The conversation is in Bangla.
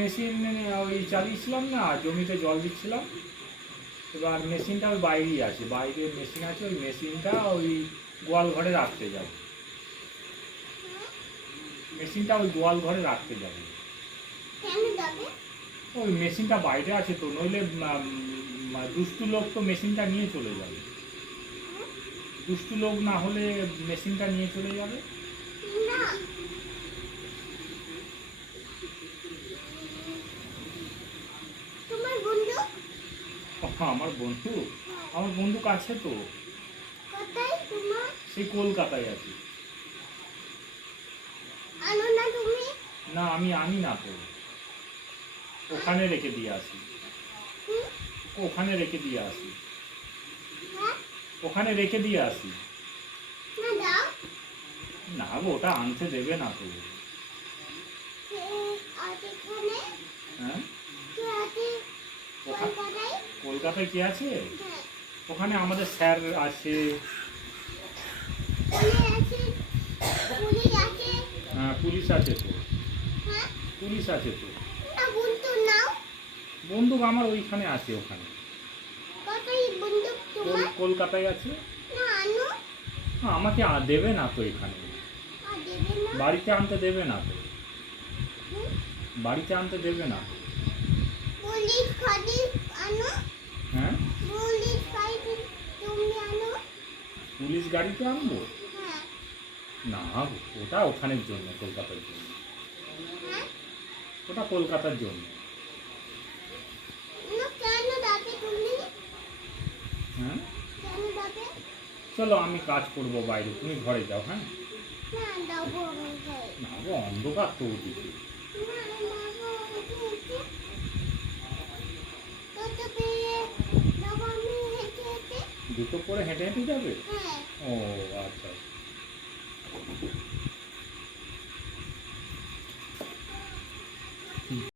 মেশিন ওই চালিয়েছিলাম না, জমিতে জল দিচ্ছিলাম। এবার মেশিনটা ওই বাইরেই আছে, বাইরে মেশিন আছে, ওই মেশিনটা ওই গোয়াল ঘরে রাখতে যাবে। মেশিনটা ওই গোয়াল ঘরে রাখতে যাবে। ওই মেশিনটা বাইরে আছে তো, নইলে দুষ্টু লোক তো মেশিনটা নিয়ে চলে যাবে। দুষ্টু লোক না হলে মেশিনটা নিয়ে চলে যাবে। আমার বন্দুক আছে তো, সেই কলকাতায় আছে। না আমি আনি না তো, ওখানে রেখে দিয়ে আসি। ওখানে রেখে দিয়ে আসি। ওখানে রেখে দিয়ে আসি। না গো, ওটা আনতে দেবে না তো। হ্যাঁ, কলকাতায় কি আছে? ওখানে আমাদের স্যার আছে। হ্যাঁ, পুলিশ আছে তো। পুলিশ আছে তো। বন্দুক আমার ওইখানে আছে, ওখানে কলকাতায় আছে। আমাকে দেবে না তো এখানে, বাড়িতে আনতে দেবে না তো। বাড়িতে আনতে দেবে না। হ্যাঁ, পুলিশ গাড়িতে আনবো না, ওটা ওখানের জন্য, কলকাতার জন্য। ওটা কলকাতার জন্য। হ্যাঁ, চলো আমি কাজ করবো বাইরে, তুমি ঘরে যাও। হ্যাঁ, না গো, অন্ধকার তো ওদিকে। জুতো পরে হেঁটে হেঁটে যাবে? ও আচ্ছা।